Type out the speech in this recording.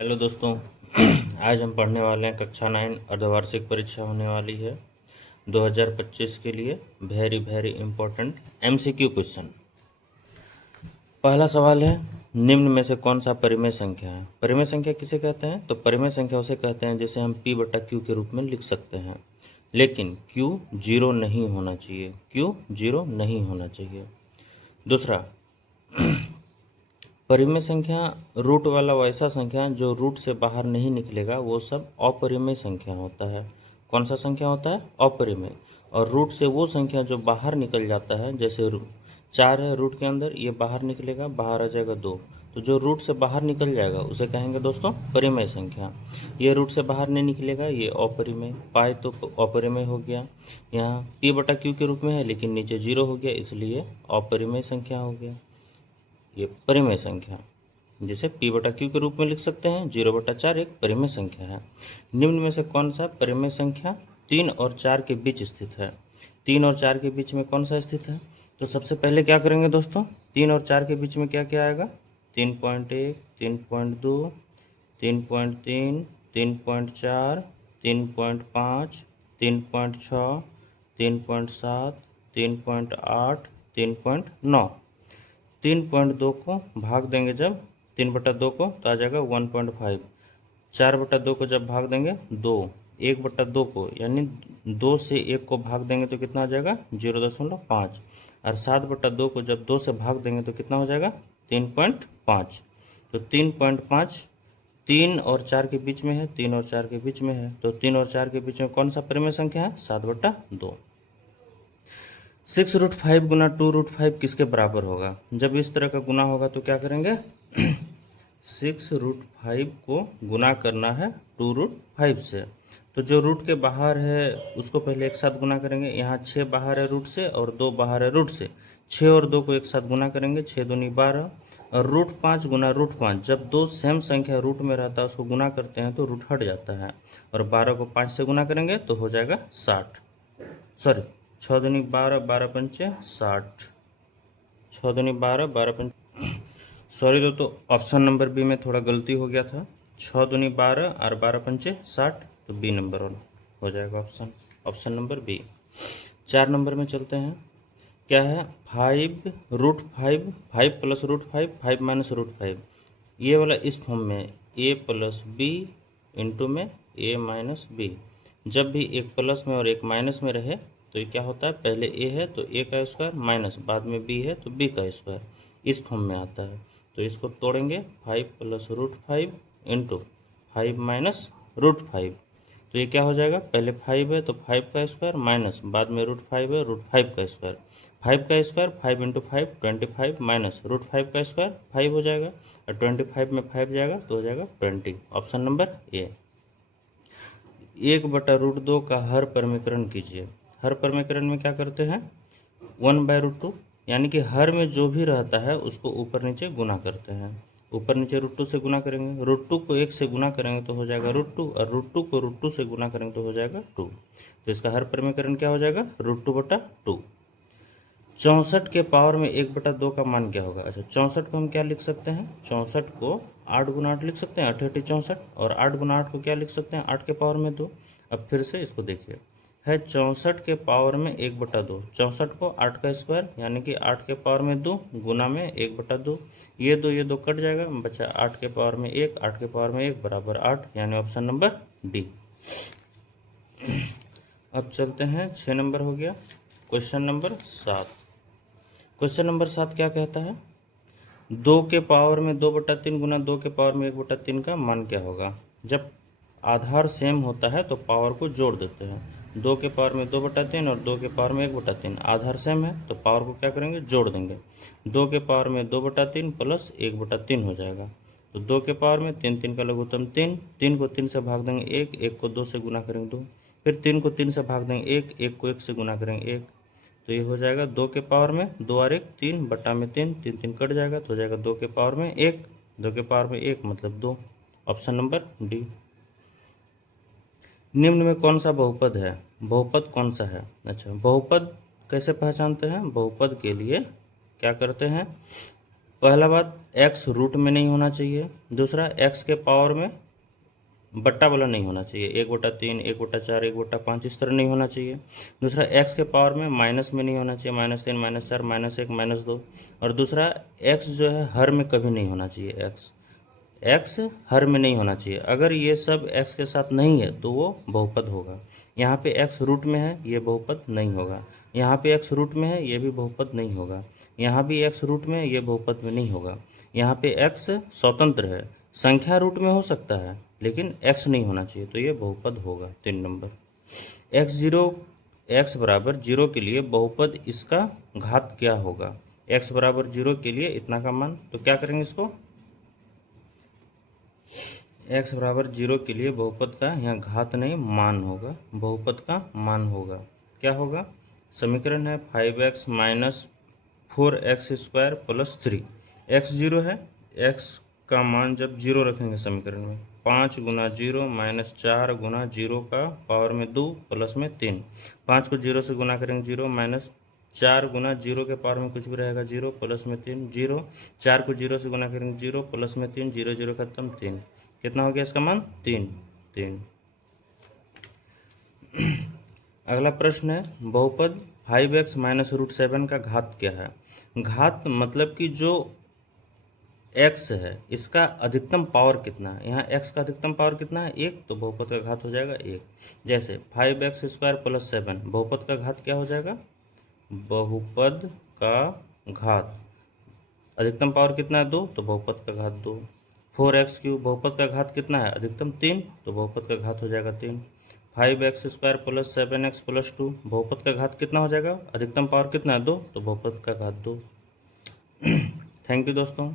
Hello दोस्तों। आज हम पढ़ने वाले हैं कक्षा 9 अर्धवार्षिक परीक्षा होने वाली है 2025 के लिए। Very very important MCQ question. पहला सवाल है, निम्न में से कौन सा परिमेय संख्या है? परिमेय संख्या किसे कहते हैं? तो परिमेय संख्या उसे कहते हैं जिसे हम p बटा q के रूप में लिख सकते हैं, लेकिन q जीरो नहीं होना चाहिए। q जीरो नहीं होना चाहिए। दूसरा, परिमेय संख्या रूट वाला वैसा संख्या जो रूट से बाहर नहीं निकलेगा वो सब अपरिमेय संख्या होता है। कौन सा संख्या होता है? अपरिमेय। और रूट से वो संख्या जो बाहर निकल जाता है, जैसे 4 है रूट के अंदर, ये बाहर निकलेगा, बाहर आ जाएगा 2, तो जो रूट से बाहर निकल जाएगा उसे कहेंगे दोस्तों परिमेय संख्या। ये रूट से बाहर नहीं निकलेगा, ये अपरिमेय। पाई तो अपरिमेय हो गया, यहाँ p बटा q के रूप में है लेकिन नीचे 0 हो गया, इसलिए अपरिमेय संख्या हो गया। ये परिमेय संख्या जिसे p बटा q के रूप में लिख सकते हैं। 0/4 एक परिमेय संख्या है। निम्न में से कौन सा परिमेय संख्या 3 और 4 के बीच स्थित है? 3 और 4 के बीच में कौन सा स्थित है? तो सबसे पहले क्या करेंगे दोस्तों, 3 और 4 के बीच में क्या क्या आएगा? 3.1, 3.2, 3.3, 3.4, 3.5, 3.6, 3.7, 3.8, 3.9। 3.2 को भाग देंगे जब 3/2 को तो आ जाएगा 1.5। 4/2 को जब भाग देंगे 2, 1/2 को यानी 2 से 1 को भाग देंगे तो कितना आ जाएगा? 0.5। और 7/2 को जब 2 से भाग देंगे तो कितना हो जाएगा? 3.5। तो 3.5 3 और 4 के बीच में है, 3 और 4 के बीच में है, तो 3 और 4 के बीच में कौन सा परिमेय संख्या है? 7/2। 6√5 गुना 2√5 किसके बराबर होगा? जब इस तरह का गुना होगा तो क्या करेंगे? 6√5 को गुना करना है 2√5 से, तो जो रूट के बाहर है उसको पहले एक साथ गुना करेंगे। यहाँ 6 बाहर है रूट से और 2 बाहर है रूट से, 6 और 2 को एक साथ गुना करेंगे, 6 दूनी 12। और √5 गुना √5, जब दो सेम संख्या रूट में रहता है उसको गुना करते हैं तो रूट हट जाता है, और 12 को 5 से गुना करेंगे तो हो जाएगा 60। सॉरी, 6 दूनी 12, 12 पंचे 60, 6 दूनी 12, 12 पंचे, सॉरी तो ऑप्शन नंबर बी में थोड़ा गलती हो गया था। 6 दूनी 12 और 12 पंचे 60, तो बी नंबर हो जाएगा ऑप्शन नंबर बी। 4 नंबर में चलते हैं। क्या है? 5√5, 5 प्लस √5, 5 माइनस √5, ये वाला इस फॉर्म में a प्लस बी इंटू में a माइनस बी। जब भी एक प्लस में और एक माइनस में रहे तो ये क्या होता है? पहले a है तो a का स्क्वायर माइनस, बाद में b है तो b का स्क्वायर, इस फॉर्म में आता है। तो इसको तोड़ेंगे, 5 प्लस √5 इंटू 5 माइनस √5, तो ये क्या हो जाएगा? पहले 5 है तो 5 का स्क्वायर माइनस, बाद में √5 है √5 का स्क्वायर, 5 का स्क्वायर 5 इंटू 5 25 माइनस √5 का स्क्वायर 5 हो जाएगा, और 25 में 5 जाएगा तो हो जाएगा 20। Option number A. 1/√2 का हर परिमीकरण कीजिए। हर परिमीकरण में क्या करते हैं? 1/√2, यानी कि हर में जो भी रहता है उसको ऊपर नीचे गुना करते हैं। ऊपर नीचे √2 से गुना करेंगे, √2 को 1 से गुना करेंगे तो हो जाएगा √2, और √2 को √2 से गुना करेंगे तो हो जाएगा 2। तो इसका हर परिमीकरण क्या हो जाएगा? √2/2। 64 के पावर में 1/2 का मान क्या होगा? अच्छा, 64 को हम क्या लिख सकते हैं? 64 को 8 गुना 8 लिख सकते हैं, 8 8 64, और 8 गुना 8 को क्या लिख सकते हैं? 8 के पावर में 2। अब फिर से इसको देखिए, है 64 के पावर में 1/2। 64 को 8 का स्क्वायर यानी कि 8 के पावर में 2 गुना में 1/2, ये दो कट जाएगा, बचा 8 के पावर में 1, 8 के पावर में 1 बराबर 8, यानी ऑप्शन नंबर डी। अब चलते हैं, 6 नंबर हो गया। Question number 7। क्वेश्चन नंबर 7 क्या कहता है? 2 के पावर में 2/3 गुना 2 के पावर में 1/3 का मान क्या होगा? जब आधार सेम होता है तो पावर को जोड़ देते हैं। 2 के पावर में 2/3 और 2 के पावर में 1/3, आधार सेम है तो पावर को क्या करेंगे? जोड़ देंगे। 2 के पावर में 2/3 प्लस 1/3 हो जाएगा, तो 2 के पावर में 3, 3 का लघुत्तम 3, 3 को 3 से भाग देंगे 1, 1 को 2 से गुना करेंगे 2, फिर 3 को 3 से भाग देंगे 1, 1 को 1 से गुना करेंगे 1, तो ये हो जाएगा 2 के पावर में 2 और 1 3 बटा में 3, 3 3 कट जाएगा तो हो जाएगा 2 के पावर में 1, 2 के पावर में 1 मतलब 2। Option number D. निम्न में कौन सा बहुपद है? बहुपद कौन सा है? अच्छा, बहुपद कैसे पहचानते हैं? बहुपद के लिए क्या करते हैं? पहला बात, x रूट में नहीं होना चाहिए। दूसरा, x के पावर में बट्टा वाला नहीं होना चाहिए, 1/3, 1/4, 1/5 इस तरह नहीं होना चाहिए। दूसरा, x के पावर में माइनस में नहीं होना चाहिए, -3, -4, -1, -2। और दूसरा, x जो है हर में कभी नहीं होना चाहिए, x हर में नहीं होना चाहिए। अगर ये सब x के साथ नहीं है तो वो बहुपद होगा। यहाँ पे x रूट में है, ये बहुपद नहीं होगा। यहाँ पे x रूट में है, ये भी बहुपद नहीं होगा। यहाँ भी x रूट में है, ये बहुपद में नहीं होगा। यहाँ पे x स्वतंत्र है, संख्या रूट में हो सकता है लेकिन x नहीं होना चाहिए, तो ये बहुपद होगा 3 नंबर। x बराबर 0 के लिए बहुपद इसका घात क्या होगा? x बराबर 0 के लिए इतना का मान, तो क्या करेंगे इसको? x बराबर 0 के लिए बहुपद का यहाँ घात नहीं मान होगा, बहुपद का मान होगा। क्या होगा? समीकरण है 5x minus 4x square plus 3। x 0 है, x का मान जब 0 रखेंगे समीकरण में, 5 गुना 0 माइनस 4 गुना 0 का पावर में 2 प्लस में 3। 5 को 0 से गुना करेंगे 0, माइनस 4 गुना 0 के पावर में कुछ भी रहेगा 0 प्लस में 3 0। 4 को 0 से गुना करेंगे 0 प्लस में 3, 0 0 खत्म 3। कितना हो गया इसका मान? 3। अगला प्रश्न है, बहुपद 5x माइनस √7 का घात क्या है? घात मतलब कि जो x है इसका अधिकतम पावर कितना है। यहाँ x का अधिकतम पावर कितना है? 1, तो बहुपद का घात हो जाएगा 1। जैसे 5x स्क्वायर प्लस 7, बहुपद का घात क्या हो जाएगा? बहुपद का घात अधिकतम पावर कितना है? 2, तो बहुपद का घात 2। 4x क्यूब, बहुपद का घात कितना है? अधिकतम 3, तो बहुपद का घात हो जाएगा 3। 5x square plus 7x plus 2, बहुपद का घात कितना हो जाएगा? अधिकतम पावर कितना है? 2, तो बहुपद का घात 2। थैंक यू दोस्तों।